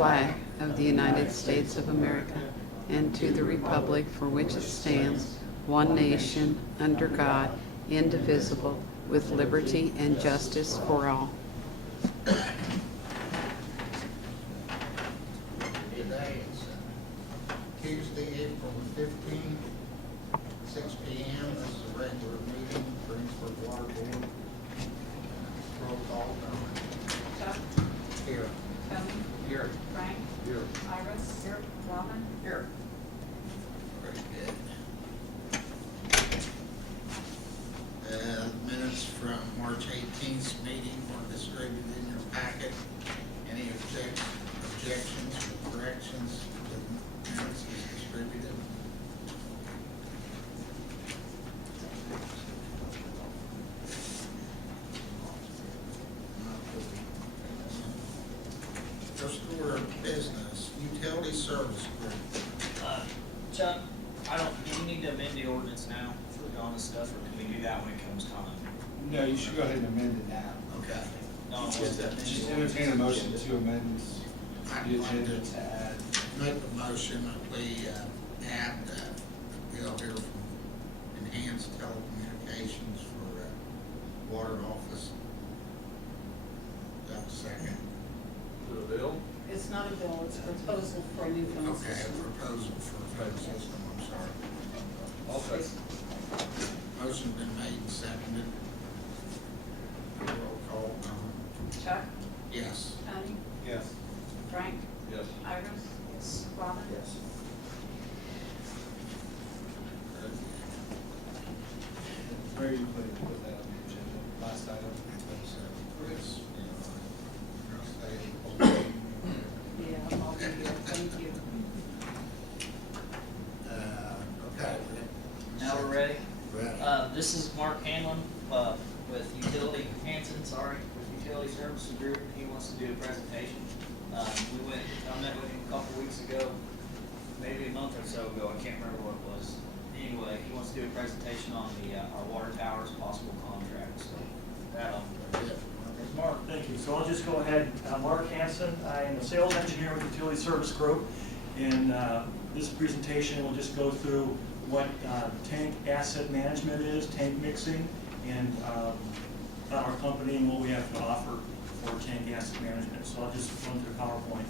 flag of the United States of America and to the republic for which it stands, one nation, under God, indivisible, with liberty and justice for all. Today is Tuesday, April 15th, 6 p.m. This is a regular meeting, Greensburg Water Board. Roll call, Chuck? Here. Tony? Here. Frank? Here. Iris? Here. Robin? Here. Very good. Minutes from March 18th meeting were distributed in your packet. Any objections or corrections to the minutes as distributed? First order of business, utility service group. Chuck, do we need to amend the ordinance now for all this stuff, or can we do that when it comes time? No, you should go ahead and amend it now. Okay. No, Just entertain a motion to amend the agenda to add. Make the motion that we add, we'll hear from Enhanced Telecommunications for water office. Got a second? For the bill? It's not a bill, it's a proposal for a new phone Okay, a system. proposal for a phone system, I'm sorry. I'll second. Motion been made and seconded. Roll call, Chuck? yes. Tony? Yes. Frank? Yes. Iris? Yes. Robin? Yes. Where you put that on the agenda, last item. Chris, Yeah, I'll be here, thank you. okay. Now we're ready? Ready. This is Mark Hanlon, with Utility, with Utility Services Group. He wants to do a presentation. I met with him a couple weeks ago, maybe a month or so ago, I can't remember what it was. Anyway, he wants to do a presentation on our water towers, possible contracts, so that'll. Mark, thank you. So I'll just go ahead. Mark Hanson, I am a sales engineer with Utility Service Group. In this presentation, we'll just go through what tank asset management is, tank mixing, and about our company and what we have to offer for tank asset management. So I'll just run through PowerPoint.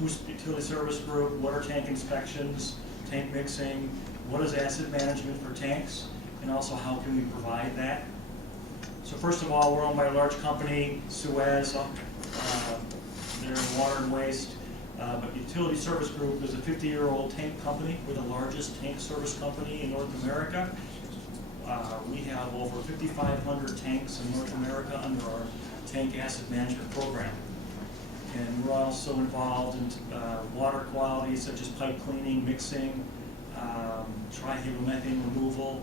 Who's Utility Service Group? What are tank inspections, tank mixing? What is asset management for tanks? And also, how can we provide that? So first of all, we're owned by a large company, Suez. They're in water and waste. But Utility Service Group is a 50-year-old tank company. We're the largest tank service company in North America. We have over 5,500 tanks in North America under our tank asset management program. And we're also involved in water quality, such as pipe cleaning, mixing, trihalomethanes removal,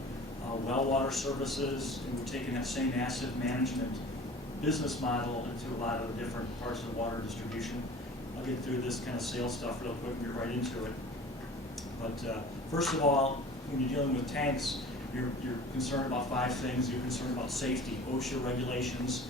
well water services, and we're taking that same asset management business model into a lot of the different parts of the water distribution. I'll get through this kind of sales stuff real quick and get right into it. But first of all, when you're dealing with tanks, you're concerned about 5 things. You're concerned about safety, OSHA regulations,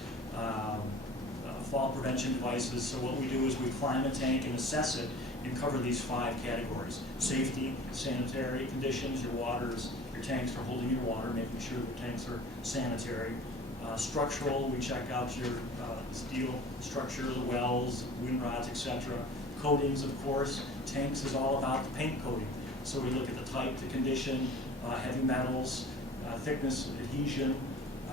fall prevention devices. So what we do is we climb a tank and assess it and cover these 5 categories: safety, sanitary conditions, your tanks are holding your water, making sure the tanks are sanitary. Structural, we check out your steel structure, the wells, wind rods, etc. Coatings, of course. Tanks is all about the paint coating. So we look at the type, the condition, heavy metals, thickness, adhesion,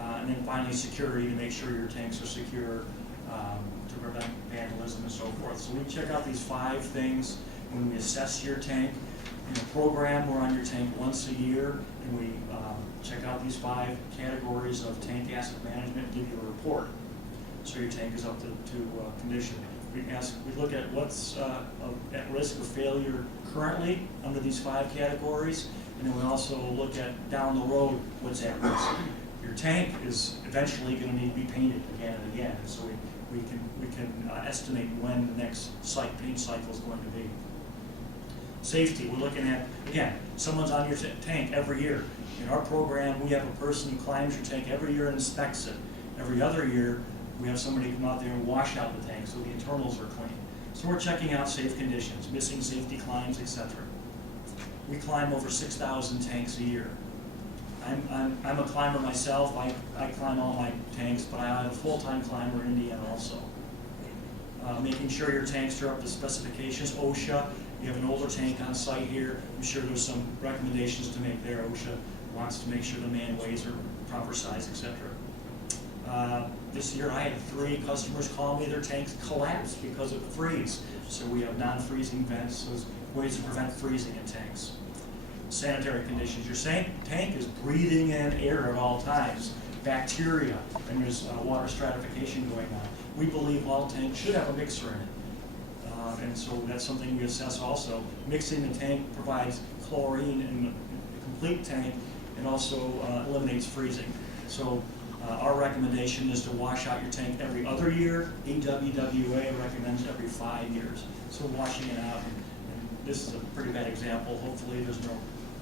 and then finally security to make sure your tanks are secure, to prevent vandalism and so forth. So we check out these 5 things when we assess your tank. In a program, we're on your tank once a year, and we check out these 5 categories of tank asset management and give you a report. So your tank is up to condition. We look at what's at risk of failure currently under these 5 categories, and then we also look at down the road what's at risk. Your tank is eventually going to need to be painted again and again, so we can estimate when the next paint cycle is going to be. Safety, we're looking at, again, someone's on your tank every year. In our program, we have a person who climbs your tank every year and inspects it. Every other year, we have somebody come out there and wash out the tank so the internals are clean. So we're checking out safe conditions, missing safety climbs, etc. We climb over 6,000 tanks a year. I'm a climber myself. I climb all my tanks, but I have a full-time climber in Indiana also. Making sure your tanks are up to specifications. OSHA, you have an older tank on site here. I'm sure there's some recommendations to make there. OSHA wants to make sure the man-ways are proper size, etc. This year I had 3 customers call me their tanks collapsed because of the freeze. So we have non-freezing vents, so there's ways to prevent freezing in tanks. Sanitary conditions. Your tank is breathing in air at all times, bacteria, and there's water stratification going on. We believe all tanks should have a mixer in it. And so that's something we assess also. Mixing the tank provides chlorine in the complete tank and also eliminates freezing. So our recommendation is to wash out your tank every other year. AWWA recommends every 5 years. So washing it out, and this is a pretty bad example. Hopefully there's no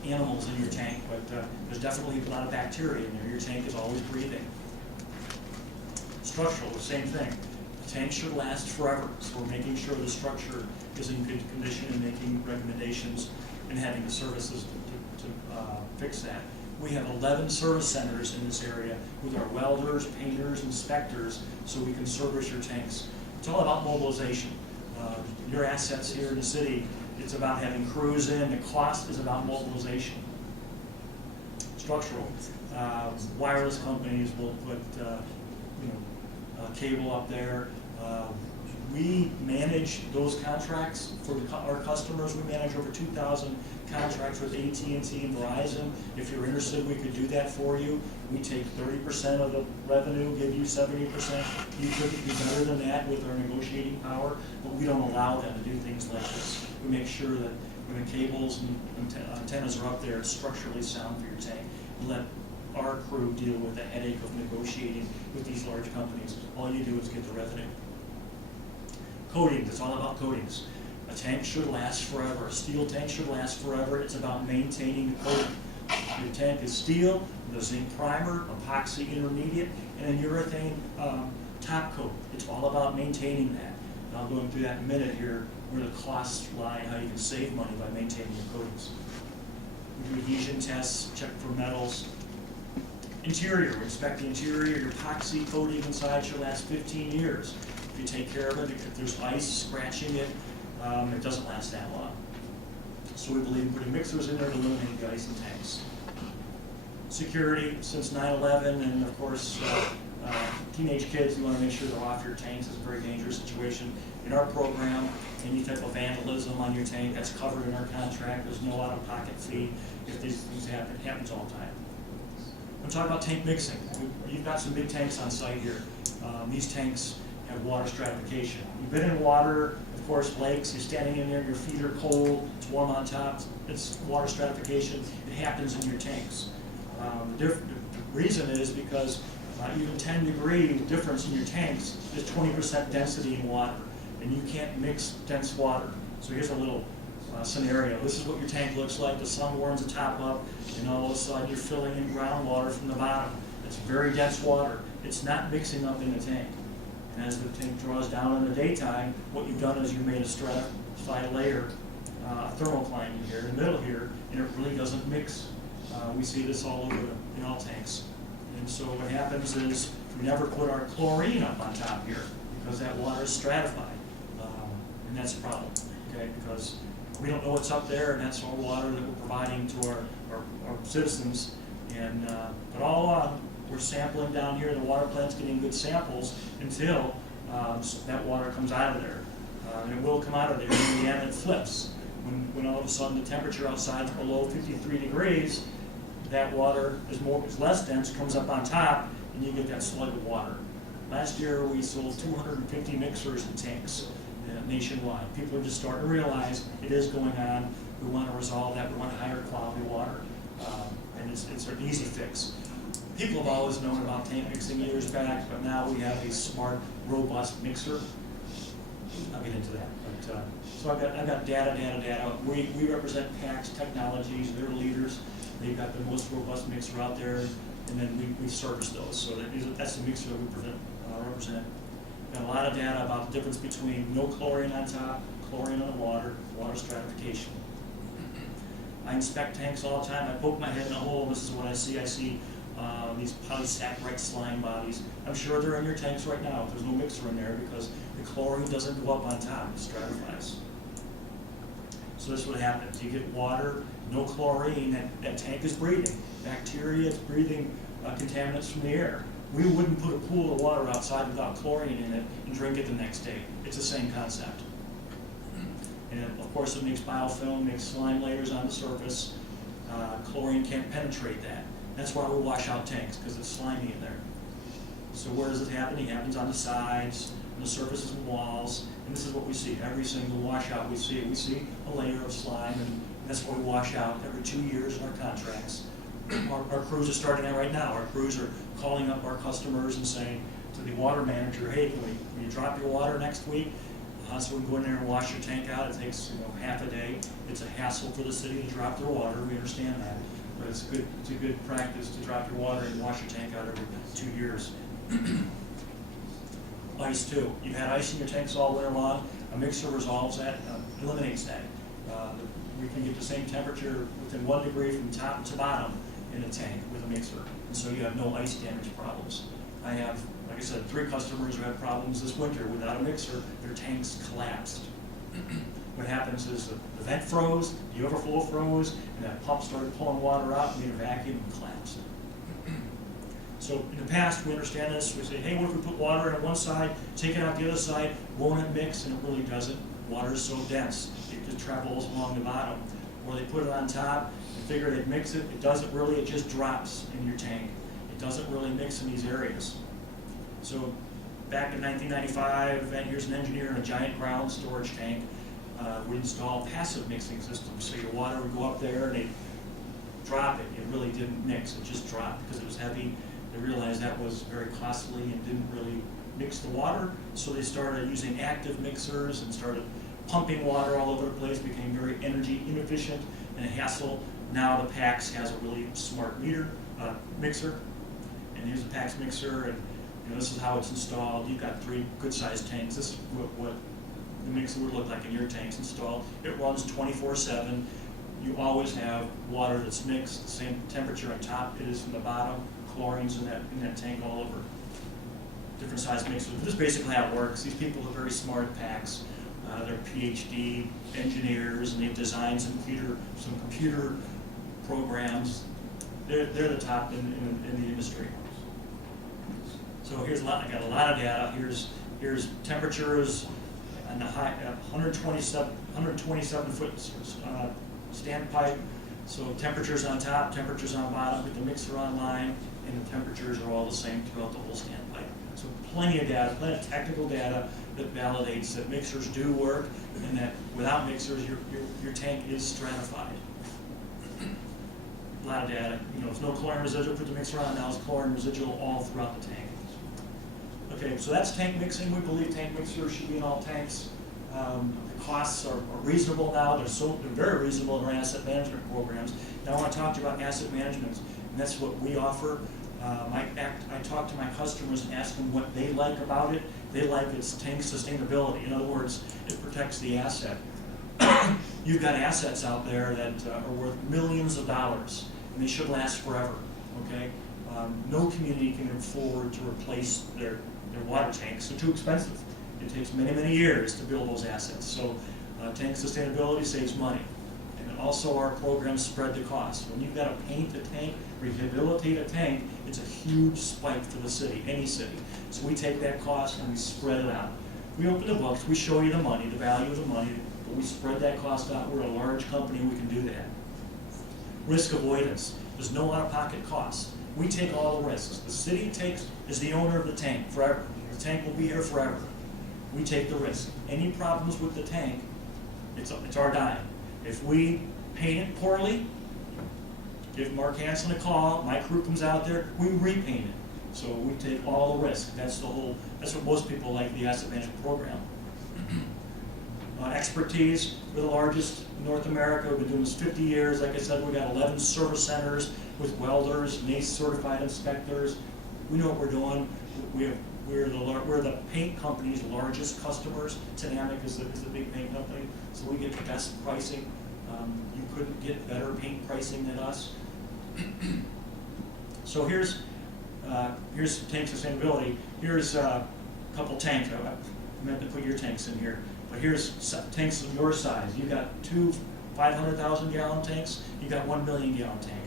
animals in your tank, but there's definitely a lot of bacteria in there. Your tank is always breathing. Structural, the same thing. The tank should last forever, so we're making sure the structure is in good condition and making recommendations and having the services to fix that. We have 11 service centers in this area with our welders, painters, inspectors, so we can service your tanks. It's all about mobilization. Your assets here in the city, it's about having crews in. The cost is about mobilization. Structural. Wireless companies will put cable up there. We manage those contracts for our customers. We manage over 2,000 contracts with AT&T and Verizon. If you're interested, we could do that for you. We take 30% of the revenue, give you 70%. You couldn't do better than that with our negotiating power, but we don't allow them to do things like this. We make sure that when the cables and antennas are up there, it's structurally sound for your tank. We let our crew deal with the headache of negotiating with these large companies. All you do is get the revenue. Coatings, it's all about coatings. A tank should last forever. A steel tank should last forever. It's about maintaining the coating. Your tank is steel, the zinc primer, epoxy intermediate, and a urethane top coat. It's all about maintaining that. And I'll go through that in a minute here, where the costs lie and how you can save money by maintaining your coatings. We do adhesion tests, check for metals. Interior, we inspect the interior. Your epoxy coating inside should last 15 years. If you take care of it, if there's ice scratching it, it doesn't last that long. So we believe in putting mixers in there to eliminate the ice in tanks. Security, since 9/11, and of course, teenage kids, you want to make sure they're off your tanks. It's a very dangerous situation. In our program, any type of vandalism on your tank, that's covered in our contract. There's no out-of-pocket fee if these things happen. It happens all the time. I'm talking about tank mixing. You've got some big tanks on site here. These tanks have water stratification. You've been in water, of course, lakes, you're standing in there, your feet are cold, it's warm on top, it's water stratification. It happens in your tanks. The reason is because even 10-degree difference in your tanks is 20% density in water, and you can't mix dense water. So here's a little scenario. This is what your tank looks like. The sun warms the top up, and all of a sudden you're filling in groundwater from the bottom. It's very dense water. It's not mixing up in the tank. And as the tank draws down in the daytime, what you've done is you made a stratified layer, thermocline in here, in the middle here, and it really doesn't mix. We see this all over in all tanks. And so what happens is we never put our chlorine up on top here because that water is stratified. And that's a problem, okay? Because we don't know what's up there, and that's all water that we're providing to our citizens. And but all along, we're sampling down here. The water plant's getting good samples until that water comes out of there. And it will come out of there. In the end, it flips. When all of a sudden the temperature outside is below 53 degrees, that water is less dense, comes up on top, and you get that slug of water. Last year, we sold 250 mixers and tanks nationwide. People are just starting to realize it is going on. We want to resolve that. We want higher quality water. And it's an easy fix. People have always known about tank mixing years back, but now we have a smart, robust mixer. I'll get into that. But, so I've got data. We represent PAX Technologies. They're leaders. They've got the most robust mixer out there, and then we service those. So that's the mixer that we represent. Got a lot of data about the difference between no chlorine on top, chlorine on the water stratification. I inspect tanks all the time. I poke my head in a hole. This is what I see. I see these polysaccharide slime bodies. I'm sure they're in your tanks right now. There's no mixer in there because the chlorine doesn't go up on top. It stratifies. So this is what happens. You get water, no chlorine. That tank is breathing. Bacteria is breathing contaminants from the air. We wouldn't put a pool of water outside without chlorine in it and drink it the next day. It's the same concept. And of course it makes biofilm, makes slime layers on the surface. Chlorine can't penetrate that. That's why we wash out tanks, because it's slimy in there. So where does it happen? It happens on the sides, on the surfaces and walls, and this is what we see. Every single washout we see a layer of slime, and that's what we wash out every 2 years in our contracts. Our crews are starting that right now. Our crews are calling up our customers and saying to the water manager, hey, can you drop your water next week? So we can go in there and wash your tank out. It takes half a day. It's a hassle for the city to drop their water. We understand that. But it's a good practice to drop your water and wash your tank out every 2 years. Ice too. You've had ice in your tanks all winter long. A mixer resolves that, eliminates that. We can get the same temperature within 1 degree from top to bottom in a tank with a mixer. And so you have no ice damage problems. I have, like I said, 3 customers who had problems this winter. Without a mixer, their tanks collapsed. What happens is the vent froze, the overflow froze, and that pump started pulling water out and made a vacuum and collapsed. So in the past, we understand this. We say, hey, what if we put water on one side, take it out the other side, won't it mix? And it really doesn't. Water is so dense, it just travels along the bottom. Or they put it on top and figure they'd mix it. It doesn't really, it just drops in your tank. It doesn't really mix in these areas. So back in 1995, and here's an engineer in a giant ground storage tank. We installed passive mixing systems. So your water would go up there and they'd drop it. It really didn't mix, it just dropped because it was heavy. They realized that was very costly and didn't really mix the water. So they started using active mixers and started pumping water all over the place, became very energy inefficient and a hassle. Now the PAX has a really smart mixer. And here's a PAX mixer, and this is how it's installed. You've got 3 good-sized tanks. This is what the mixer would look like in your tanks installed. It runs 24/7. You always have water that's mixed, the same temperature on top it is from the bottom. Chlorine's in that tank all over. Different size mixers. This is basically how it works. These people are very smart at PAX. They're PhD engineers, and they've designed some computer programs. They're the top in the industry. So here's I got a lot of data. Here's temperatures on the high 127 foot standpipe. So temperatures on top, temperatures on bottom. With the mixer online, and the temperatures are all the same throughout the whole standpipe. So plenty of data, plenty of technical data that validates that mixers do work, and that without mixers, your tank is stratified. A lot of data. There's no chlorine residual. Put the mixer on, now it's chlorine residual all throughout the tank. Okay, so that's tank mixing. We believe tank mixers should be in all tanks. The costs are reasonable now. They're very reasonable in our asset management programs. Now I want to talk to you about asset management, and that's what we offer. I talk to my customers and ask them what they like about it. They like its tank sustainability. In other words, it protects the asset. You've got assets out there that are worth millions of dollars, and they should last forever. Okay, no community can afford to replace their water tanks. They're too expensive. It takes many, many years to build those assets. So tank sustainability saves money. And also our programs spread the cost. When you've got to paint a tank, rehabilitate a tank, it's a huge spike for the city, any city. So we take that cost and we spread it out. We open the books, we show you the money, the value of the money, but we spread that cost out. We're a large company, we can do that. Risk avoidance. There's no out-of-pocket costs. We take all the risks. The city is the owner of the tank forever. The tank will be here forever. We take the risk. Any problems with the tank, it's our dime. If we paint it poorly, give Mark Hansen a call, my crew comes out there, we repaint it. So we take all the risk. That's what most people like the asset management program. Expertise, we're the largest in North America. We've been doing this 50 years. Like I said, we've got 11 service centers with welders, NACE certified inspectors. We know what we're doing. We have we're the paint company's largest customers. Dynamic is the big paint company, so we get the best pricing. You couldn't get better paint pricing than us. So here's tank sustainability. Here's a couple tanks. I meant to put your tanks in here, but here's tanks of your size. You got two 500,000 gallon tanks. You got 1 million gallon tank.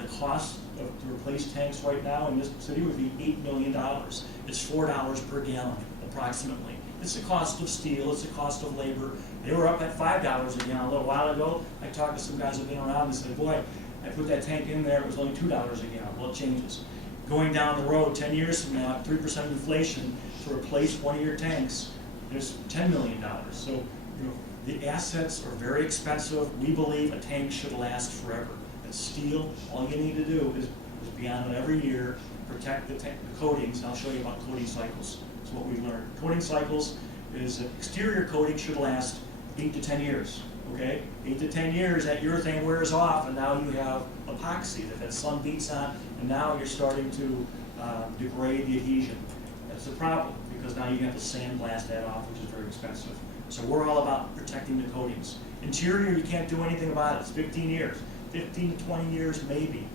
The cost to replace tanks right now in this city would be $8 million. It's $4 per gallon, approximately. It's the cost of steel, it's the cost of labor. They were up at $5 a gallon a little while ago. I talked to some guys who've been around and said, boy, I put that tank in there, it was only $2 a gallon. Well, it changes. Going down the road, 10 years from now, at 3% inflation, to replace one of your tanks, there's $10 million. So, you know, the assets are very expensive. We believe a tank should last forever. It's steel. All you need to do is be on it every year, protect the coatings. I'll show you about coating cycles. That's what we've learned. Coating cycles is that exterior coating should last 8 to 10 years. Okay? 8 to 10 years, that urethane wears off, and now you have epoxy that sun beats on, and now you're starting to degrade the adhesion. That's a problem, because now you have to sandblast that off, which is very expensive. So we're all about protecting the coatings. Interior, you can't do anything about it. It's 15 years. 15 to 20 years, maybe.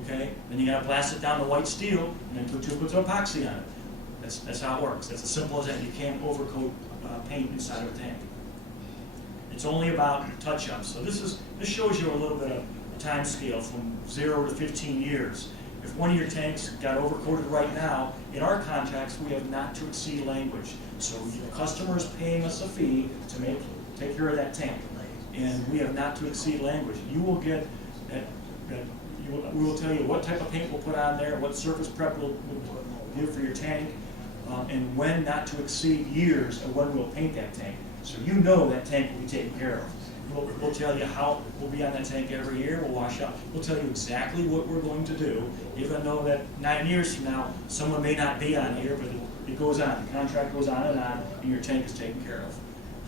Okay? Then you gotta blast it down to white steel, and then put epoxy on it. That's how it works. That's as simple as that. You can't overcoat paint inside of a tank. It's only about touch-ups. So this shows you a little bit of a time scale from 0 to 15 years. If one of your tanks got overcoated right now, in our contracts we have not to exceed language. So the customer is paying us a fee to take care of that tank, and we have not to exceed language. You will get we will tell you what type of paint we'll put on there, what surface prep we'll give for your tank, and when not to exceed years of when we'll paint that tank. So you know that tank will be taken care of. We'll tell you how we'll be on that tank every year. We'll wash out. We'll tell you exactly what we're going to do, even though that 9 years from now, someone may not be on here, but it goes on. The contract goes on, and your tank is taken care of.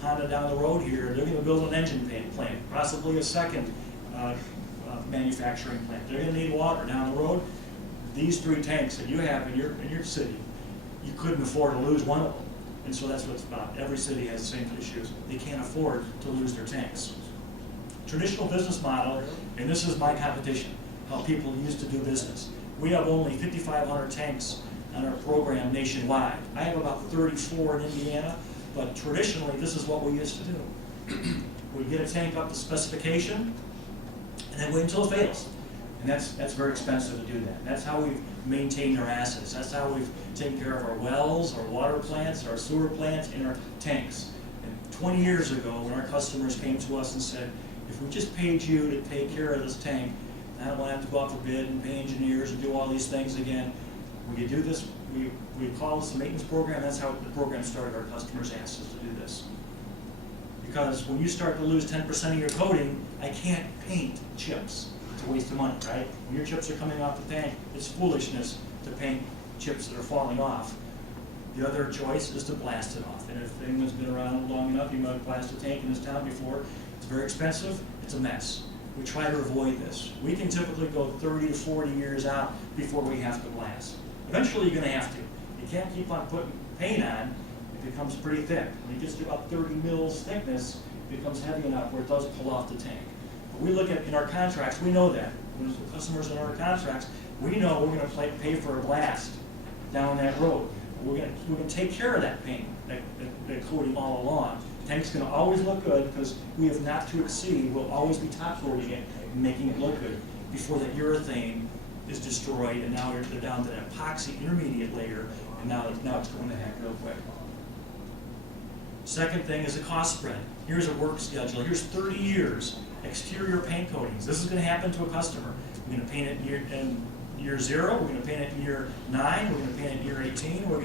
Honda down the road here, they're going to build an engine plant, possibly a second manufacturing plant. They're going to need water down the road. These 3 tanks that you have in your city, you couldn't afford to lose one of them. And so that's what it's about. Every city has the same issues. They can't afford to lose their tanks. Traditional business model, and this is my competition, how people used to do business. We have only 5,500 tanks on our program nationwide. I have about 34 in Indiana, but traditionally this is what we used to do. We get a tank up to specification, and then wait until it fails. And that's very expensive to do that. That's how we've maintained our assets. That's how we've taken care of our wells, our water plants, our sewer plants, and our tanks. And 20 years ago, when our customers came to us and said, if we just paid you to take care of this tank, I don't want to have to go out for bid and pay engineers and do all these things again. We could do this. We call this a maintenance program. That's how the program started. Our customers asked us to do this. Because when you start to lose 10% of your coating, I can't paint chips. It's a waste of money, right? When your chips are coming off the tank, it's foolishness to paint chips that are falling off. The other choice is to blast it off. And if anyone's been around long enough, you might have blasted a tank in this town before. It's very expensive. It's a mess. We try to avoid this. We can typically go 30 to 40 years out before we have to blast. Eventually you're going to have to. You can't keep on putting paint on. It becomes pretty thick. When it gets to about 30 mils thickness, it becomes heavy enough where it does pull off the tank. But we look at, in our contracts, we know that. When the customers in our contracts, we know we're going to pay for a blast down that road. We're going to take care of that paint, that coating all along. The tank's going to always look good because we have not to exceed. We'll always be top coating it and making it look good before that urethane is destroyed, and now they're down to that epoxy intermediate layer, and now it's going to heck real quick. Second thing is a cost spread. Here's a work schedule. Here's 30 years exterior paint coatings. This is going to happen to a customer. We're going to paint it in year 0. We're going to paint it in year 9. We're going to paint it in year 18. We're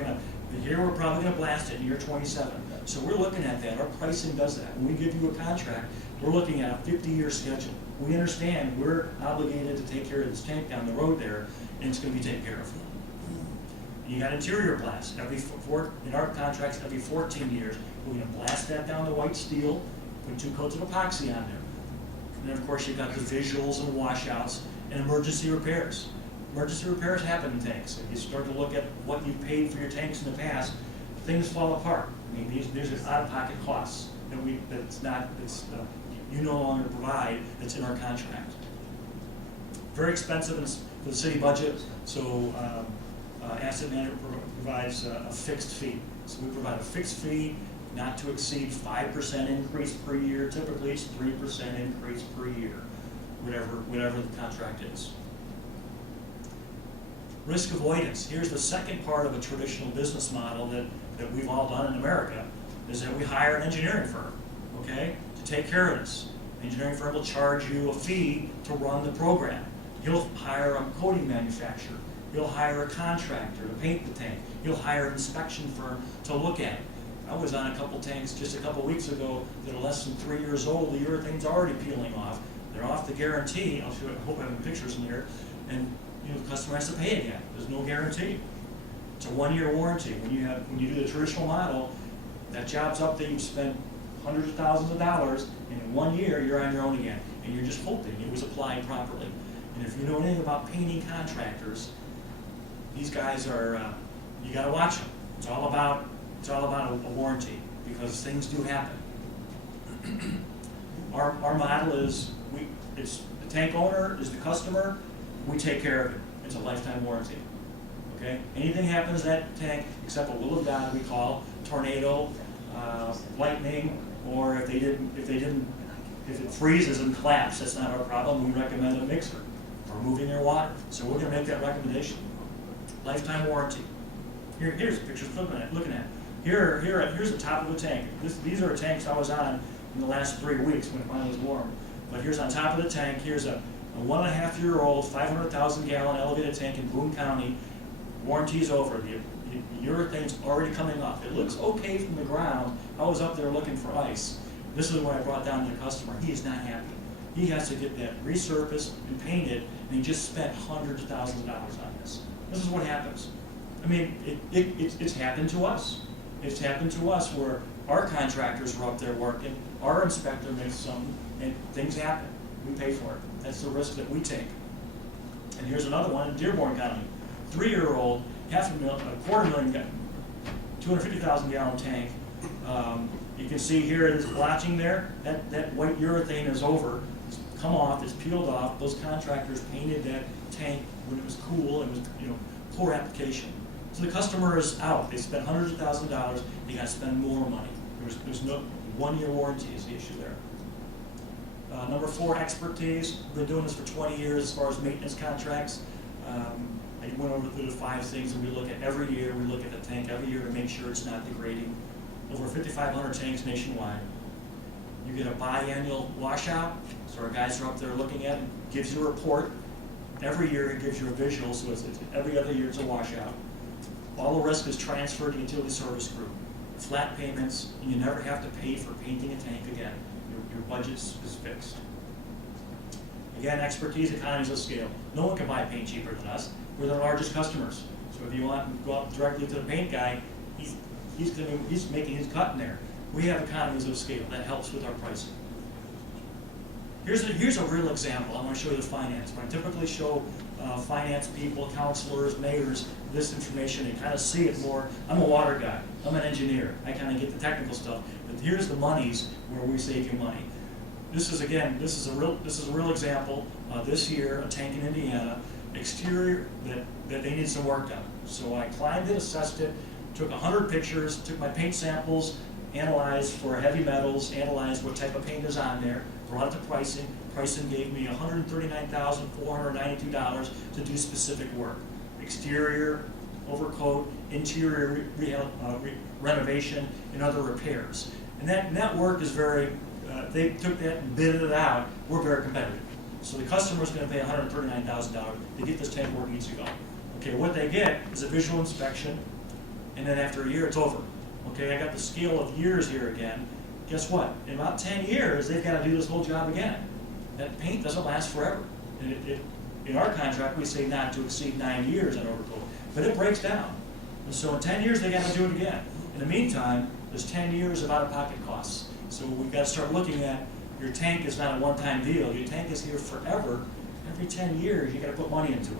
probably going to blast it in year 27. So we're looking at that. Our pricing does that. When we give you a contract, we're looking at a 50-year schedule. We understand we're obligated to take care of this tank down the road there, and it's going to be taken care of. You got interior blast. In our contracts, every 14 years, we're going to blast that down to white steel, put 2 coats of epoxy on there. And then, of course, you've got the visuals and washouts and emergency repairs. emergency repairs happen in tanks. If you start to look at what you paid for your tanks in the past, things fall apart. I mean, these are out-of-pocket costs that you no longer provide, that's in our contract. Very expensive for the city budget, so asset management provides a fixed fee. So we provide a fixed fee, not to exceed 5% increase per year. Typically, it's 3% increase per year, whatever the contract is. Risk avoidance. Here's the second part of a traditional business model that we've all done in America, is that we hire an engineering firm, okay, to take care of this. The engineering firm will charge you a fee to run the program. He'll hire a coating manufacturer. He'll hire a contractor to paint the tank. He'll hire an inspection firm to look at it. I was on a couple tanks just a couple weeks ago that are less than 3 years old. The urethane's already peeling off. They're off the guarantee. I hope I have the pictures in here. And the customer has to pay again. There's no guarantee. It's a 1-year warranty. When you do the traditional model, that job's up there, you've spent hundreds of thousands of dollars, and in 1 year you're on your own again. And you're just hoping it was applied properly. And if you know anything about painting contractors, these guys are, you gotta watch them. It's all about a warranty, because things do happen. Our model is, the tank owner is the customer, we take care of it. It's a lifetime warranty. Okay? Anything happens to that tank, except a will of God, we call tornado, lightning, or if it freezes and collapses, that's not our problem. We recommend a mixer for moving their water. So we're going to make that recommendation. Lifetime warranty. Here's pictures looking at. Here's the top of the tank. These are tanks I was on in the last 3 weeks when it finally was warm. But here's on top of the tank. Here's a 1.5-year-old 500,000 gallon elevated tank in Boone County. Warranty's over. The urethane's already coming off. It looks okay from the ground. I was up there looking for ice. This is what I brought down to the customer. He is not happy. He has to get that resurfaced and painted, and he just spent hundreds of thousands of dollars on this. This is what happens. I mean, it's happened to us. It's happened to us where our contractors were up there working, our inspector makes something, and things happen. We pay for it. That's the risk that we take. And here's another one in Dearborn County. 3-year-old, $250,000 gallon tank. You can see here this blotching there. That white urethane is over. It's come off. It's peeled off. Those contractors painted that tank when it was cool. It was poor application. So the customer is out. They spent hundreds of thousands of dollars. They got to spend more money. There's no 1-year warranty is the issue there. Number 4, expertise. We've been doing this for 20 years as far as maintenance contracts. I went over through the 5 things that we look at every year. We look at the tank every year to make sure it's not degrading. Over 5,500 tanks nationwide. You get a biannual washout, so our guys are up there looking at it. Gives you a report. Every year it gives you a visual, so it's every other year it's a washout. All the risk is transferred to utility service group. Flat payments, and you never have to pay for painting a tank again. Your budget is fixed. Again, expertise, economies of scale. No one can buy paint cheaper than us. We're their largest customers. So if you want to go up directly to the paint guy, he's making his cut in there. We have economies of scale. That helps with our pricing. Here's a real example. I want to show you the finance. When I typically show finance people, counselors, mayors, this information, they kind of see it more. I'm a water guy. I'm an engineer. I kind of get the technical stuff. But here's the monies where we save you money. This is a real example. This year, a tank in Indiana, exterior that they need some work done. So I climbed it, assessed it, took 100 pictures, took my paint samples, analyzed for heavy metals, analyzed what type of paint is on there, brought it to pricing. Pricing gave me $139,492 to do specific work. Exterior, overcoat, interior renovation, and other repairs. And that work is very, they took that and bidded it out. We're very competitive. So the customer's going to pay $139,000 to get this tank where it needs to go. Okay, what they get is a visual inspection, and then after a year, it's over. Okay, I got the scale of years here again. Guess what? In about 10 years, they've got to do this whole job again. That paint doesn't last forever. In our contract, we say not to exceed 9 years on overcoat, but it breaks down. And so in 10 years, they got to do it again. In the meantime, there's 10 years of out-of-pocket costs. So we've got to start looking at your tank is not a one-time deal. Your tank is here forever. Every 10 years, you got to put money into it.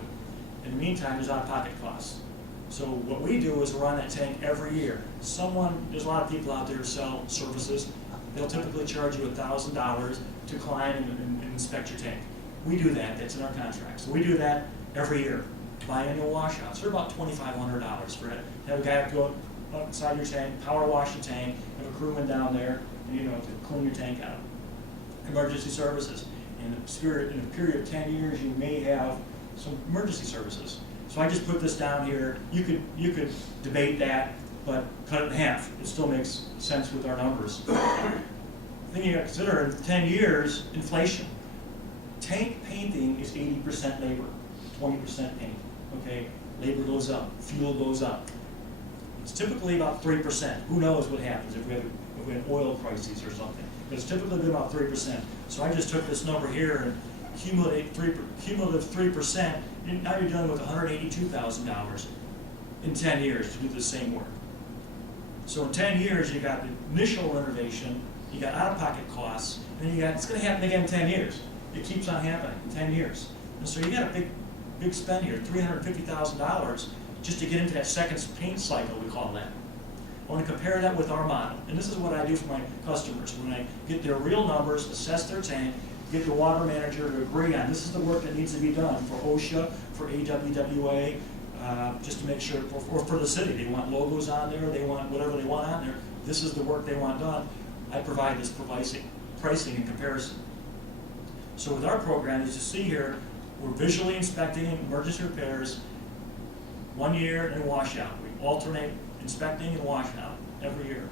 In the meantime, there's out-of-pocket costs. So what we do is run that tank every year. There's a lot of people out there who sell services. They'll typically charge you $1,000 to climb and inspect your tank. We do that, that's in our contract. So we do that every year. Biannual washouts, they're about $2,500 for it. Have a guy go outside your tank, power wash the tank, have a crewman down there, and, to clean your tank out. Emergency services. In a period of 10 years, you may have some emergency services. So I just put this down here. You could debate that, but cut it in half. It still makes sense with our numbers. The thing you got to consider, in 10 years, inflation. Tank painting is 80% labor, 20% paint. Okay, labor goes up, fuel goes up. It's typically about 3%. Who knows what happens if we have oil crises or something? But it's typically been about 3%. So I just took this number here and cumulative 3%. And now you're dealing with $182,000 in 10 years to do the same work. So in 10 years, you got the initial renovation, you got out-of-pocket costs, and then it's going to happen again in 10 years. It keeps on happening in 10 years. And so you got a big spend here, $350,000 just to get into that second paint cycle, we call that. I want to compare that with our model. And this is what I do for my customers. When I get their real numbers, assess their tank, get the water manager to agree on this is the work that needs to be done for OSHA, for AWWA, just to make sure, or for the city. They want logos on there, they want whatever they want on there. This is the work they want done. I provide this pricing and comparison. So with our program, as you see here, we're visually inspecting emergency repairs 1 year and washout. We alternate inspecting and washout every year.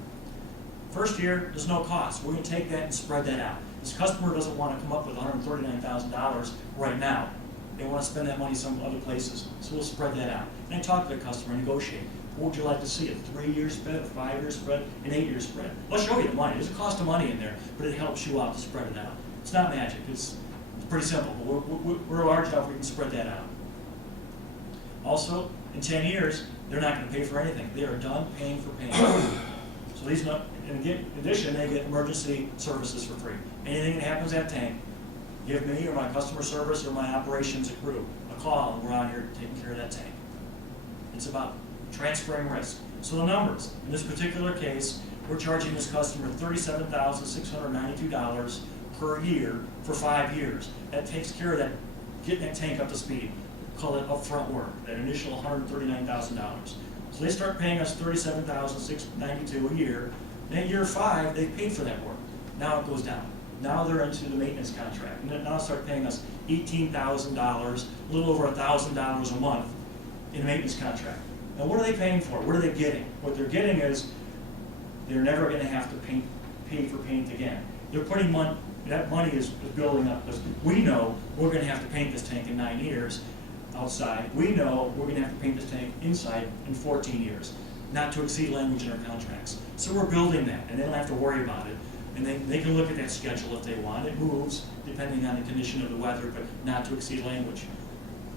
First year, there's no cost. We're going to take that and spread that out. This customer doesn't want to come up with $139,000 right now. They want to spend that money some other places. So we'll spread that out. And I talk to the customer and negotiate. What would you like to see? A 3-year spread, a 5-year spread, an 8-year spread? I'll show you the money. There's a cost of money in there, but it helps you out to spread it out. It's not magic. It's pretty simple, but we're large enough we can spread that out. Also, in 10 years, they're not going to pay for anything. They are done paying for paint. So in addition, they get emergency services for free. Anything that happens at that tank, give me or my customer service or my operations crew a call, and we're out here taking care of that tank. It's about transferring risk. So the numbers, in this particular case, we're charging this customer $37,692 per year for 5 years. That takes care of that, getting that tank up to speed. Call it upfront work, that initial $139,000. So they start paying us $37,692 a year. Then year 5, they paid for that work. Now it goes down. Now they're into the maintenance contract. And then now start paying us $18,000, a little over $1,000 a month in a maintenance contract. Now what are they paying for? What are they getting? What they're getting is they're never going to have to pay for paint again. They're putting money, that money is building up because we know we're going to have to paint this tank in 9 years outside. We know we're going to have to paint this tank inside in 14 years, not to exceed language in our contracts. So we're building that, and they don't have to worry about it. And they can look at that schedule if they want. It moves depending on the condition of the weather, but not to exceed language.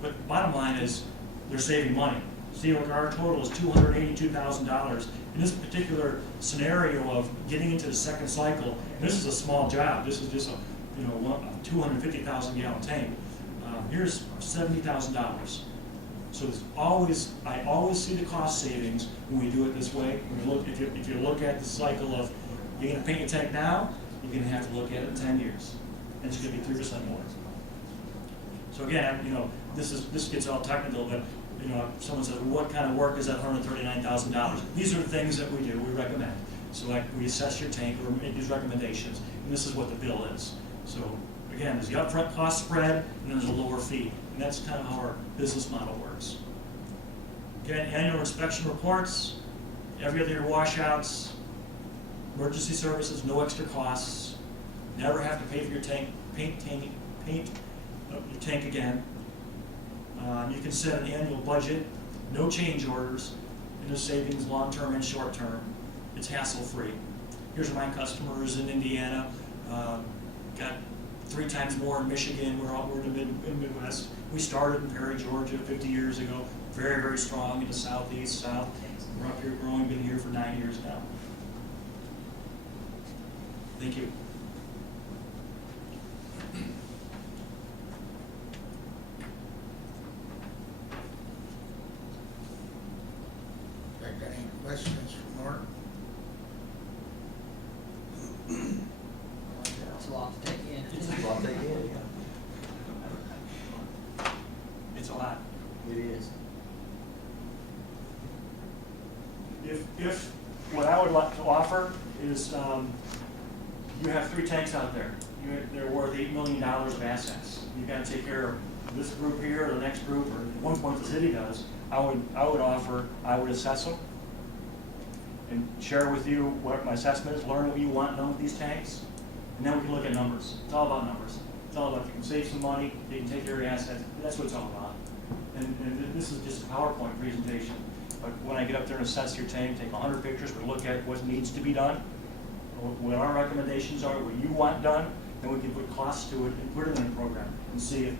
But bottom line is they're saving money. See, like our total is $282,000. In this particular scenario of getting into the second cycle, and this is a small job. This is just a 250,000 gallon tank. Here's $70,000. So I always see the cost savings when we do it this way. When you look, if you look at the cycle of you're going to paint a tank now, you're going to have to look at it in 10 years, and it's going to be 3% more. So again, this gets all technical, but someone says, well, what kind of work is that $139,000? These are the things that we do. We recommend. So like we assess your tank or make these recommendations, and this is what the bill is. So again, there's the upfront cost spread, and then there's a lower fee, and that's kind of how our business model works. Again, annual inspection reports, every other year washouts, emergency services, no extra costs, never have to pay for your tank, paint your tank again. You can set an annual budget, no change orders, and no savings long-term and short-term. It's hassle-free. Here's my customers in Indiana, got 3 times more in Michigan. We're in the Midwest. We started in Perry, Georgia 50 years ago, very, very strong in the southeast, south. We're up here growing, been here for 9 years now. Thank you. questions for Mark? It's a lot to take in. It's a lot to take in, yeah. It's a lot. It is. If what I would like to offer is, you have 3 tanks out there. They're worth $8 million of assets. You gotta take care of this group here, or the next group, or at one point the city does. I would offer, I would assess them and share with you what my assessment is, learn what you want done with these tanks, and then we can look at numbers. It's all about numbers. It's all about if you can save some money, you can take care of your assets. That's what it's all about. And this is just a PowerPoint presentation. But when I get up there and assess your tank, take 100 pictures, we look at what needs to be done, what our recommendations are, what you want done, then we can put costs to it and put it in a program and see if,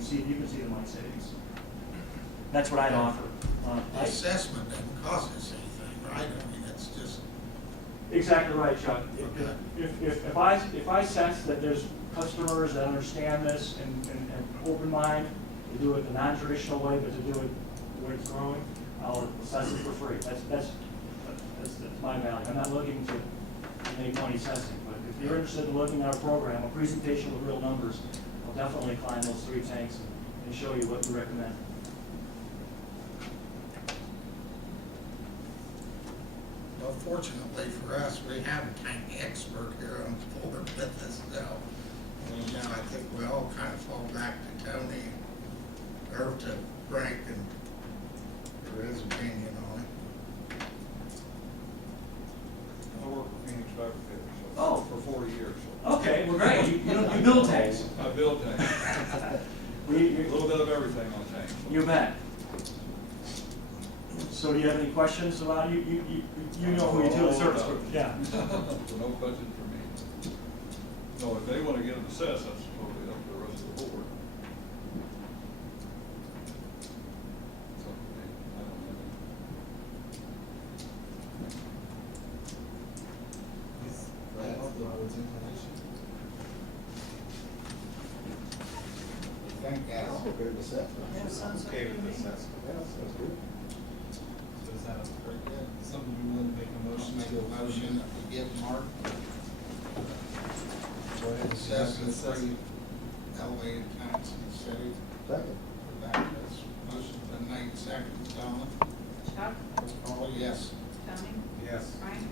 see if you can see the money savings. That's what I'd offer. The assessment doesn't cost us anything, right? I mean, it's just, Exactly right, Chuck. Okay. If I sense that there's customers that understand this and open mind to do it the non-traditional way, but to do it the way it's growing, I'll assess it for free. That's my value. I'm not looking to make money assessing, but if you're interested in looking at a program, a presentation with real numbers, I'll definitely climb those 3 tanks and show you what we recommend. well, fortunately for us, we have a tank expert here on board with us, so. And, you know, I think we all kind of fall back to Tony, or to Frank, and for his opinion on it. I worked for Phoenix Fire Pit, Oh. for 40 years. Okay, well, great. You build tanks. I built tanks. A little bit of everything on tanks. You bet. So do you have any questions about, you know who utility service group, yeah. So no question for me. No, if they want to get them assessed, that's totally up to the rest of the board. So, I don't know. Thank God. Okay with assessment. Yeah, sounds Okay okay with to me. assessment. Yeah, sounds good. So is that something we want to make a motion Make to? a motion that we give Mark Go ahead and assess the assess 3 elevated tanks in the city. Second. For that, this motion's been made, second, Donna. Chuck, Oh, yes. Tony, Yes. Frank,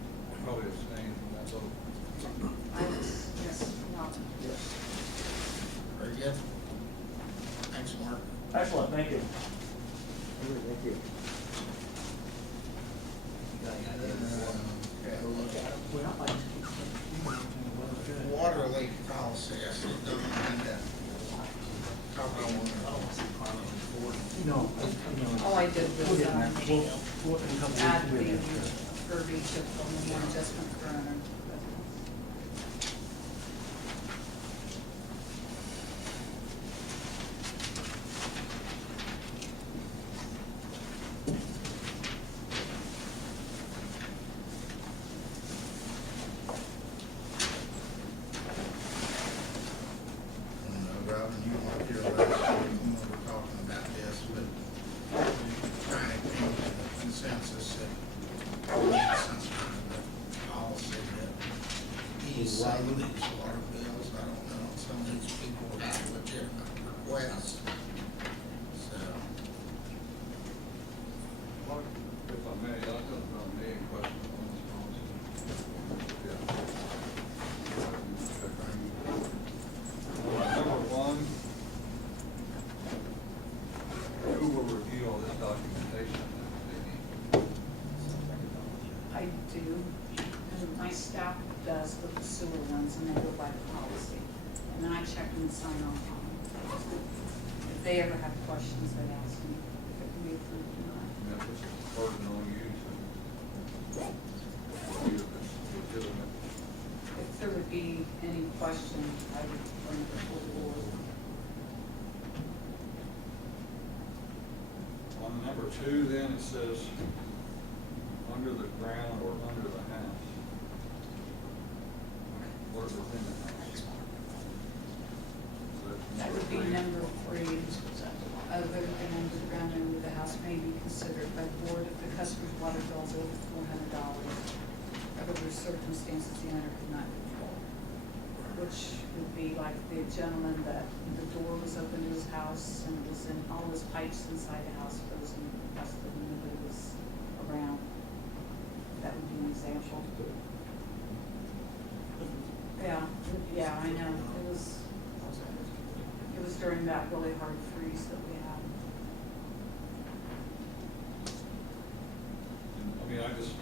Probably abstain from that vote. I was, yes, Robin. Yes. Very good. Thanks, Mark. Excellent, thank you. Thank you. Water leak policy, I see it doesn't need that. All I did was, add the verbiage of the one adjustment for our. Robin, you weren't here last week when we were talking about this, but trying to come to the consensus that we need some kind of a policy that ease some of these water bills. I don't know, some of these people have legitimate requests. So, If I may, I don't know, any questions on this policy? Yeah. Number 1, who will review all this documentation that they need? I do, and my staff does with the sewer ones, and they go by the policy. And then I check and sign off on them. If they ever have questions, they ask me if it can be approved or not. And that puts a burden on you to review this legitimate. If there would be any question, I would bring it before the board. On number 2, then, it says, under the ground or under the house. Or within the house. So that's That would be three. number 3. other than underground and into the house may be considered by the board if the customer's water bill is over $400. Under those circumstances, the owner could not control. Which would be like the gentleman that the door was open to his house and it was in all his pipes inside the house frozen, busted, and nobody was around. That would be an example. Yeah, I know. It was during that really hard freeze that we had. I mean, I just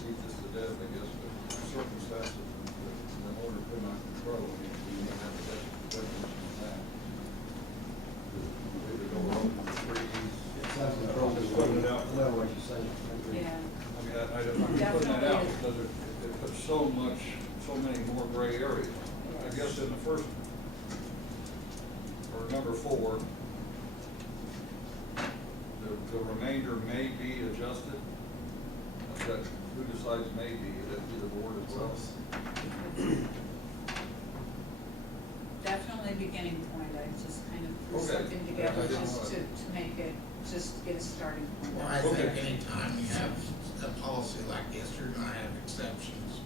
beat this to death, I guess, but circumstances that the owner could not control, I mean, we need to have a definition of that. Maybe go over the trees. It's out of control. Just putting it out. No, what you're saying. Yeah. I mean, I'm putting that out because it puts so many more gray areas. I guess in the first, or number 4, the remainder may be adjusted. That, who decides may be, that be the board as well? Definitely beginning point. I just kind of threw Okay. something together I didn't just know to make it, just get a starting point. Well, I think Okay. anytime you have a policy like this, you're gonna have exceptions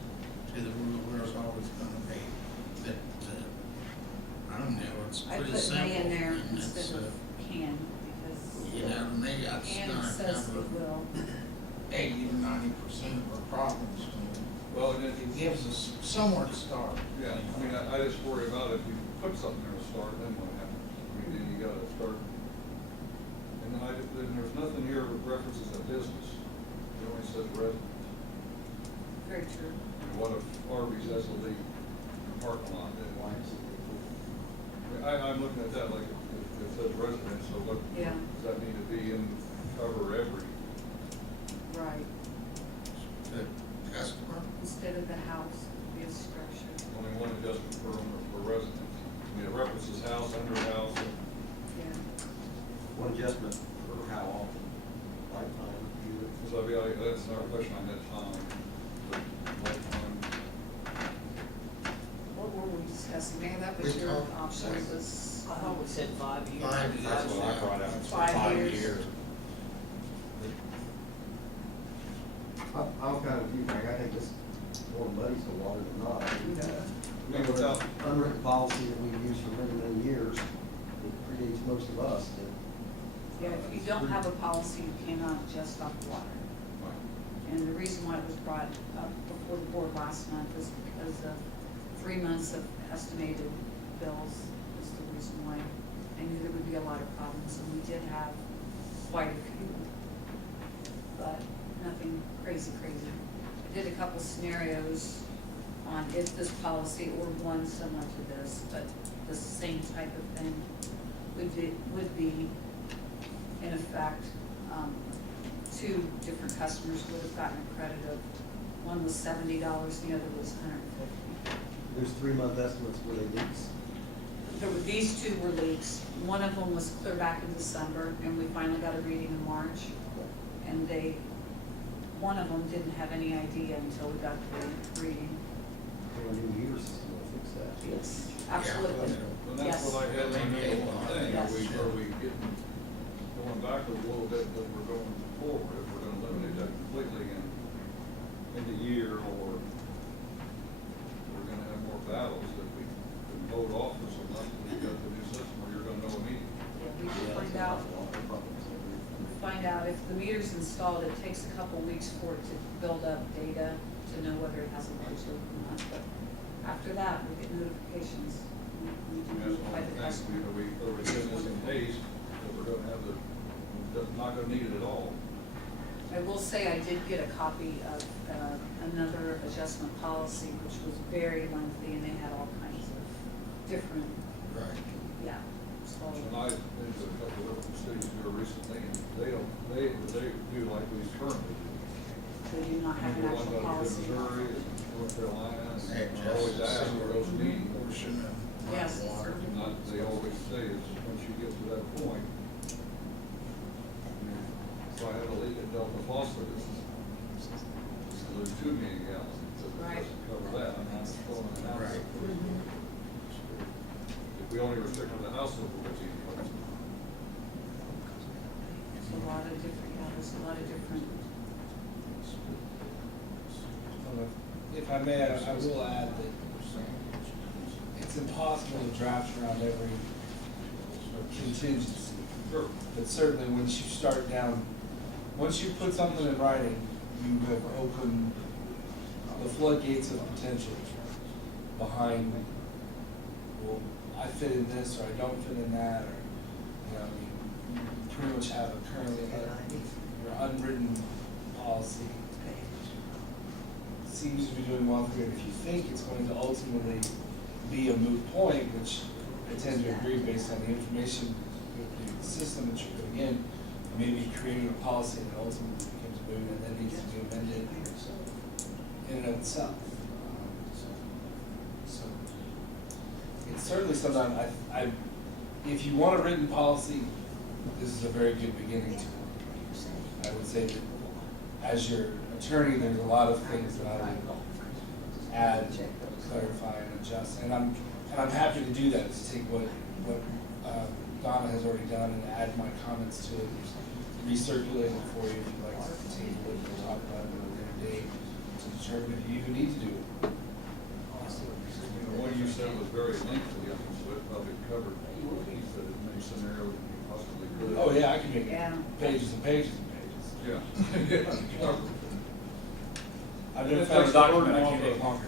to the rule. There's always gonna be that, I don't know, it's I pretty put simple. may in there and it's, instead of can because you know, maybe that's can gonna says cover it will. 80 to 90% of our problems. Well, and It gives us somewhere to start. yeah, I mean, I just worry about if you put something there to start, then what happens? I mean, then you gotta start. And then there's nothing here that references a business. It only says residence. Very true. And what if Arby's has a leak parking lot, then why is it? I'm looking at that like it says residence, so what, Yeah. does that need to be in, cover every? Right. The customer, Instead of the house, be a structure. Only one adjustment for residents. I mean, it references house, under house, Yeah. One adjustment for how often, lifetime, year. so I mean, that's our question on that time. Lifetime. What were we discussing? Maybe that We was your talked- option, was I thought we said 5 years. 5 years. That's what I brought out. 5 years. I'm kind of with you, Frank. I think this more muddies the water than not. I mean, without, Unwritten policy that we've used for many, many years, that predates most of us. Yeah, if you don't have a policy, you cannot adjust off water. And the reason why it was brought up before the board last month is because of 3 months of estimated bills is the reason why. I knew there would be a lot of problems, and we did have quite a few, but nothing crazy. I did a couple scenarios on if this policy or one similar to this, but the same type of thing would be in effect. 2 different customers would have gotten a credit of, one was $70, the other was $150. There's 3-month estimates where they leaks. These 2 were leaks. One of them was clear back in December, and we finally got a reading in March. And one of them didn't have any idea until we got the reading. Or a new meter system will fix that. Yes, absolutely. and that's Yes. what I had in the one thing, Yes. are we getting, going backwards a little bit, but we're going forward, if we're gonna eliminate that completely in the year, or we're gonna have more battles that we can vote off or something, we've got the new system where you're gonna know immediately. We can find out if the meter's installed, it takes a couple weeks for it to build up data to know whether it has a large leak or not. But after that, we get notifications. We And can that's notify one of the the things, customer. are we doing this in haste, that we're gonna have not gonna need it at all. I will say I did get a copy of another adjustment policy, which was very lengthy, and they had all kinds of different, right. yeah. So, And I've been to a couple of different cities here recently, and they do like we currently do. they do not have an The ones actual out in policy. Missouri and North Carolina, They and I always ask for those meetings. portion of my Yes. water. Not, they always say is, once you get to that point, if I had a leak at Delta Phosphorus, so there's 2 million gallons, so it Right. doesn't cover that, I'm not throwing it out. Right. Mhm. If we only restrict to the household, we're going to lot of different, yeah, there's a lot of different, If I may, I will add that it's impossible to draft around every contingency. Sure. But certainly, once you start down, once you put something in writing, you have opened the floodgates of potential behind, well, I fit in this, or I don't fit in that, or, you know, you pretty much have a currently, your unwritten policy seems to be doing well for you. And if you think it's going to ultimately be a moot point, which I tend to agree based on the information, the system that you're putting in, you may be creating a policy that ultimately becomes moot and then needs to be amended in and of itself. So it's certainly something if you want a written policy, this is a very good beginning to it. I would say that as your attorney, there's a lot of things that I would add, clarify, and adjust. And I'm happy to do that, to take what Donna has already done and add my comments to it, recirculate it for you if you'd like to take a look and talk about it within a day to determine if you even need to do it. The one you said was very lengthy, I think, so it probably covered, he said as many scenarios as you possibly could. Oh, yeah, I can make Yeah. pages and pages and pages. Yeah. I've never found a document I can't make longer.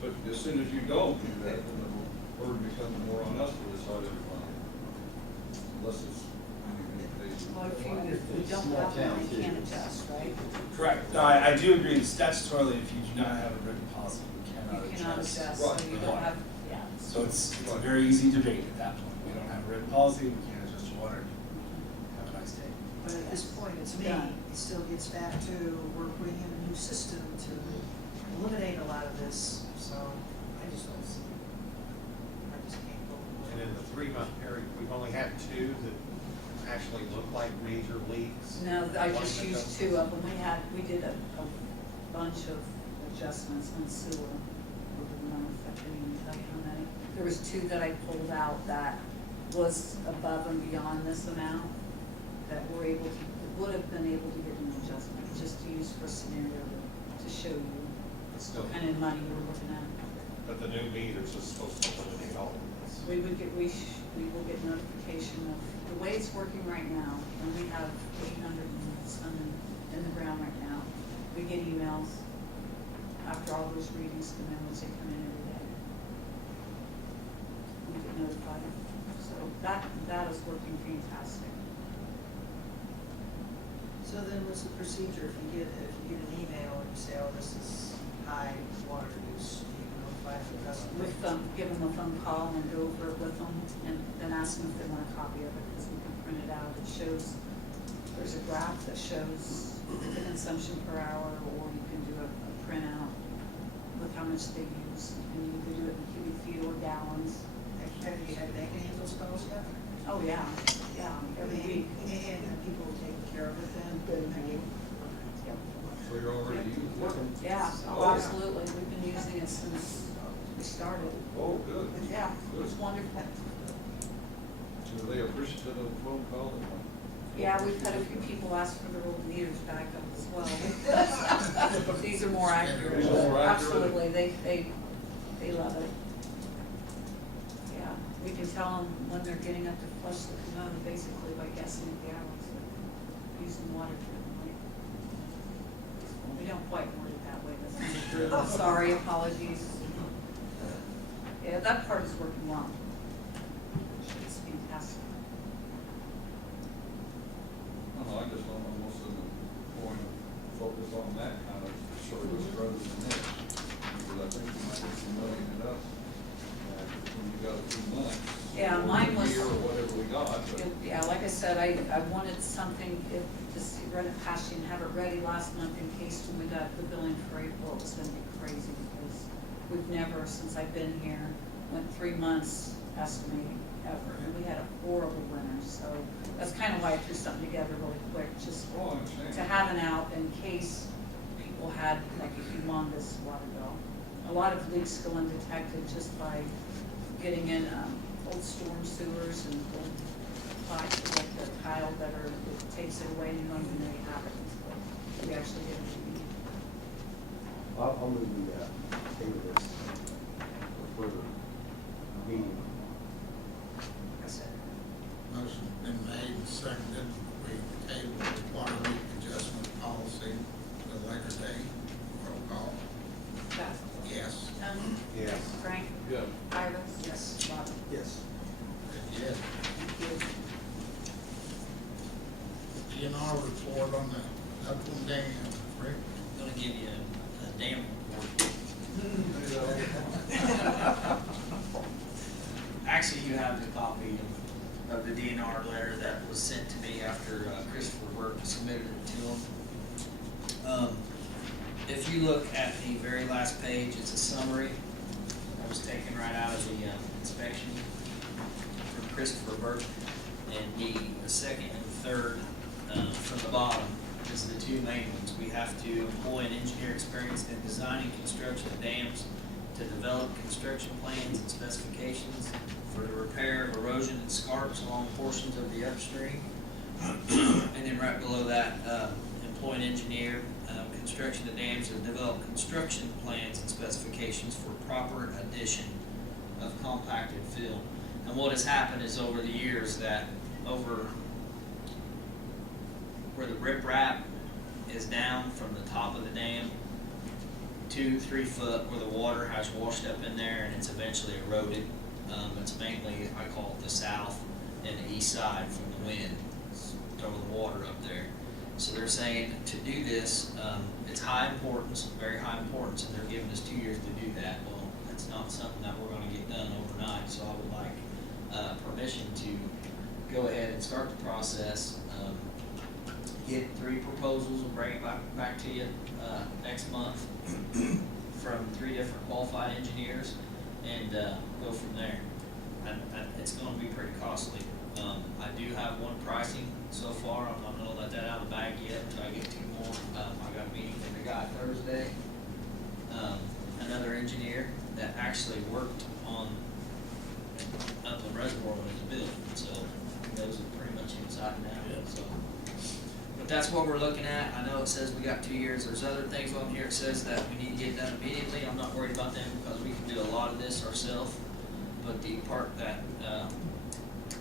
But as soon as you don't do that, then the burden becomes more on us to decide every time. Unless it's well, if we don't have one, we can't adjust, right? Correct. No, I do agree that statutorily, if you do not have a written policy, you cannot You cannot adjust. adjust, Right. so you don't have, yeah. So it's a very easy debate at that point. We don't have a written policy, we can't adjust your water. Have a nice day. But at this point, it's me, Done. it still gets back to, we're putting in a new system to eliminate a lot of this, so I just don't see, I just can't go. And in the 3-month period, we've only had 2 that actually look like major leaks. No, I One just that used doesn't. 2 of them. We did a bunch of adjustments on sewer over the month. I couldn't even tell you how many. There was 2 that I pulled out that was above and beyond this amount that were able to, would have been able to get an adjustment, just to use for scenario to show you Still, what kind of money we're looking at. but the new meters is supposed to eliminate all of this. We will get notification of, the way it's working right now, and we have 800 and some in the ground right now. We get emails after all those readings come in, which they come in every day. We get notified, so that is working fantastic. So then what's the procedure if you get an email and you say, oh, this is high water use, you notify the customer? Give them a phone call and go over it with them, and then ask them if they want a copy of it, because we can print it out. It shows, there's a graph that shows the consumption per hour, or you can do a printout with how much they use, and you can do it in cubic feet or gallons. Have you had any of those calls yet? Oh, yeah, every week. And people taking care of it then? So you're already using it? Yeah, Oh, oh, absolutely. We've been using it since we started. Oh, good. Yeah, Good. it's wonderful. Are they appreciative of the phone call? Yeah, we've had a few people ask for their old meters back up as well. These are more accurate. These are more accurate. Absolutely, they love it. Yeah, we can tell them when they're getting up to flush the commode, basically by guessing at the hours, using water treatment. We don't quite word it that way, that's not true. Sorry, apologies. Yeah, that part is working well. It's fantastic. I just don't know what's in the point of focus on that kind of service rather than this. Because I think you might get some money in it up. When you got a few months. Yeah, or mine a was- year or whatever we got, but. Yeah, like I said, I wanted something, if, just run it past you and have it ready last month in case when we got the billing for April, it was gonna be crazy because we've never, since I've been here, went 3 months estimating ever. And we had a horrible winter, so that's kind of why I threw something together really quick, just Oh, I understand. to have an out in case people had like a humongous water bill. A lot of leaks go undetected just by getting in old storm sewers and old apply to get the tile better, it takes it away, and you don't even know you have it, but we actually get it. I'll move the, table this for further meeting. Like I said, Motion's been made and seconded, we table the water leak adjustment policy to a later date. Roll call. Beth? Yes. Tony? Yes. Frank? Yes. Iris? yes. Robin? Yes. Yes. Thank you. DNR report on the Upland Dam. Rick? Gonna give you a dam report. Actually, you have the copy of the DNR letter that was sent to me after Christopher Burke submitted it to him. If you look at the very last page, it's a summary that was taken right out of the inspection from Christopher Burke. And the second and third from the bottom is the two main ones. We have to employ an engineer experienced in designing construction of dams to develop construction plans and specifications for the repair of erosion and scarps along portions of the upstream. And then right below that, employ an engineer, construction of dams to develop construction plans and specifications for proper addition of compacted fill. And what has happened is over the years that over where the riprap is down from the top of the dam, 2-3 foot where the water has washed up in there and it's eventually eroded. It's mainly, I call it the south and the east side from the wind. It's over the water up there. So they're saying to do this, it's high importance, very high importance, and they're giving us 2 years to do that. Well, that's not something that we're gonna get done overnight, so I would like permission to go ahead and start the process. Get 3 proposals and bring it back to you next month from 3 different qualified engineers and go from there. And it's going to be pretty costly. I do have one pricing so far. I'm not going to let that out of the bag yet until I get 2 more. I got a meeting with the guy Thursday. Another engineer that actually worked on Upland Reservoir when it was built, so he knows it pretty much inside and out. So. But that's what we're looking at. I know it says we got 2 years. There's other things on here. It says that we need to get done immediately. I'm not worried about them because we can do a lot of this ourselves. But the part that,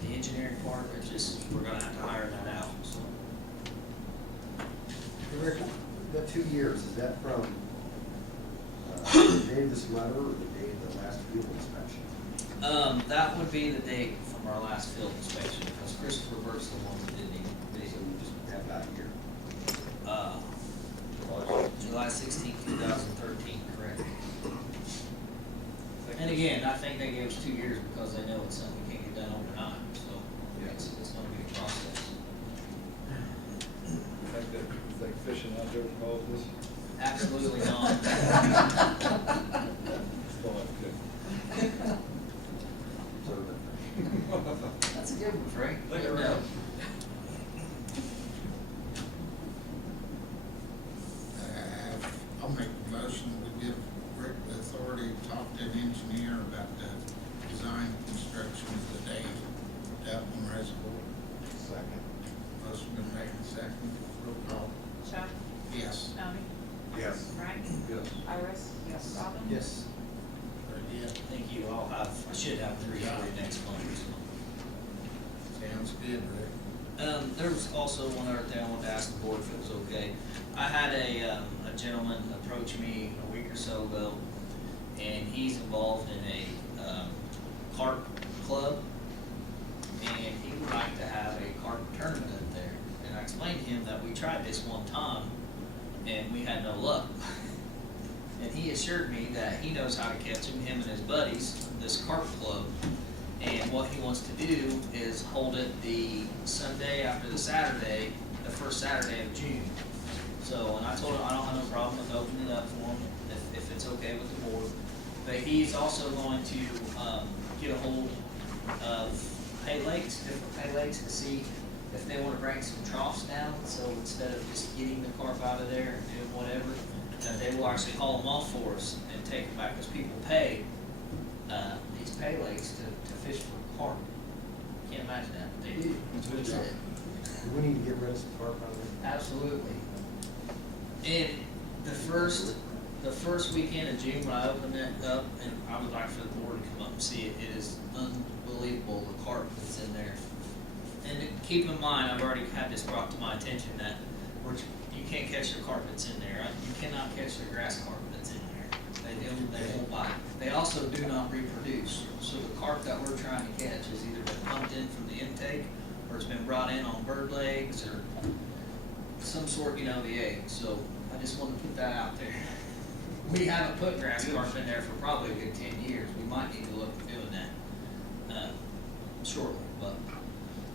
the engineering part, it's just, we're gonna have to hire that out, so. Rick, the 2 years, is that from the date of this letter or the date of the last field inspection? That would be the date from our last field inspection because Christopher Burke's the one that did So the, we just have that here. July 16th, 2013, correct? And again, I think they gave us 2 years because they know it's something we can't get done overnight, so it's gonna be a process. Think fishing out there involved this? Absolutely not. Still have to. That's a good one, Frank. Think Good around. note. I'll make the motion to give Rick the authority to talk to an engineer about the design and construction of the dam at Upland Reservoir. Second. Motion been made and seconded. Roll call. Chuck? Yes. Tony? Yes. Frank? Yes. Iris? Yes. Robin? Yes. Very good. Thank you. I should have 3 for you next month. Sounds good, Rick. There was also one other thing I wanted to ask the board if it was okay. I had a gentleman approach me a week or so ago, and he's involved in a carp club, and he would like to have a carp tournament up there. And I explained to him that we tried this one time, and we had no luck. And he assured me that he knows how to catch them, him and his buddies, this carp club. And what he wants to do is hold it the Sunday after the Saturday, the first Saturday of June. So, and I told him I don't have no problem with opening it up for him if it's okay with the board. But he's also going to get a hold of pay lakes, different pay lakes, to see if they want to bring some troughs down. So instead of just getting the carp out of there and doing whatever, that they will actually haul them off for us and take them back because people pay these pay lakes to fish for carp. Can't imagine that, but they do. That's what it said. We need to get rid of some carpet on there. Absolutely. And the first weekend of June when I opened it up, and I would like for the board to come up and see it, it is unbelievable, the carpet that's in there. And keep in mind, I've already had this brought to my attention that you can't catch the carpet that's in there. You cannot catch the grass carpet that's in there. They won't bite. They also do not reproduce. So the carp that we're trying to catch has either been pumped in from the intake, or it's been brought in on bird legs, or some sort, the egg. So I just wanted to put that out there. We haven't put grass carp in there for probably a good 10 years. We might need to look at doing that shortly.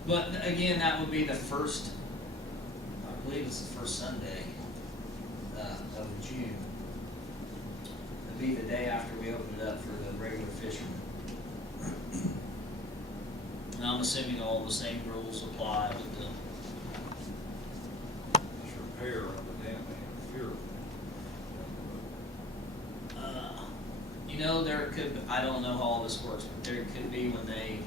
But again, that would be the first, I believe it's the first Sunday of June. It'd be the day after we open it up for the regular fishermen. And I'm assuming all the same rules apply with the. This repair of the dam, fear. There could, I don't know how all this works, but there could be when they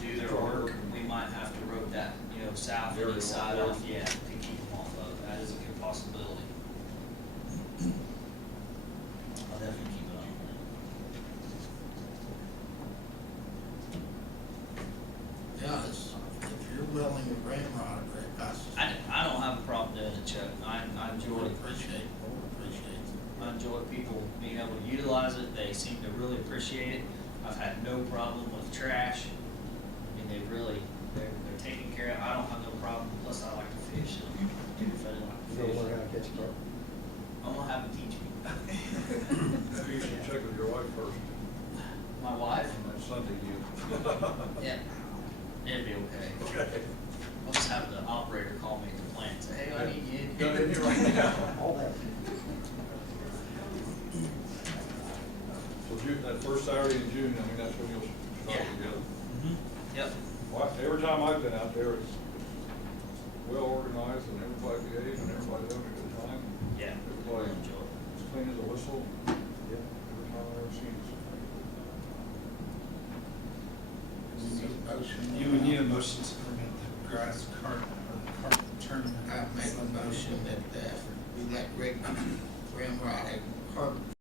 do their work, we might have to rope that, south or east side off, to keep them off of. That is a good possibility. I'll definitely keep it on that. Yeah, if you're willing to ramrod it, Rick, I don't have a problem doing it, Chuck. I enjoy it. appreciate it. I enjoy people being able to utilize it. They seem to really appreciate it. I've had no problem with trash. I mean, they're taking care of it. I don't have no problem. Plus, I like to fish. So if I didn't like to You don't fish, learn how to catch carp. I'm gonna have them teach me. You should check with your wife first, My wife? on that Sunday deal. Yeah. It'll be okay. Okay. I'll just have the operator call me at the plant and say, hey, I need you. Go ahead, you're right now. All that. So June, that first Saturday in June, that's when you'll start Yeah. together. Yep. Well, every time I've been out there, it's well organized and everybody behaves and everybody's having a good time. Yeah. Everybody Enjoy it. as clean as a whistle. Yep. Every time I've ever seen it. You would need a motion to permit the grass carp or the carp tournament. I make a motion that we let Rick ramrod a carp